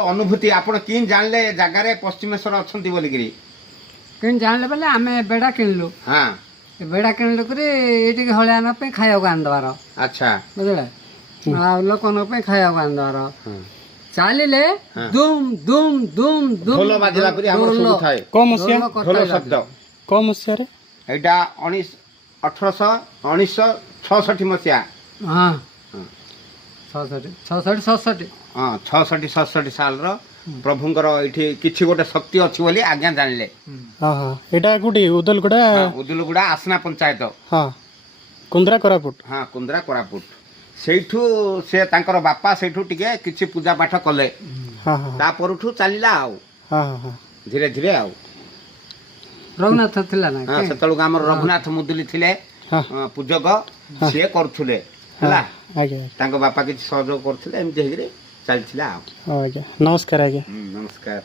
अनुभूति आपण किन जानले जगार पश्चिमेश्वर अच्छा बोलिकी कि जानले बोले आम बेड़ा किणलु हाँ बेड़ा किणलु ये हलियान खाया आनदेवार अच्छा बुझे लोक खाया आनदेवार चलिले दुम दुम दुम दुम ढोल बाजिला परी हमर सब थाए ढोल शब्द को मसिया रे एटा 1966 मसिया हाँ 67 हाँ 66 साल रो प्रभुंकर एठी किछि गोटे शक्ति अछि बोली आज्ञा जानले हां हां एटा गुडी उदलगुडा उदलगुडा आसना पंचायत हां कुंद्रा कोरापुट हाँ कुंद्रा कोरापुट सेठू से तांकर बापा सेठू टिके किछि पूजा पाठ कले हां हां ता परठू चलिला आउ हां हां धीरे धीरे आउ रघुनाथ थिला ना हाँ सेतळु हमर रघुनाथ मुदुली थिले पूजक से करथुले हला आगे तांको बापा किछि सहयोग करथुले एमति हेगिरे चलथिला आगे नमस्कार आगे नमस्कार।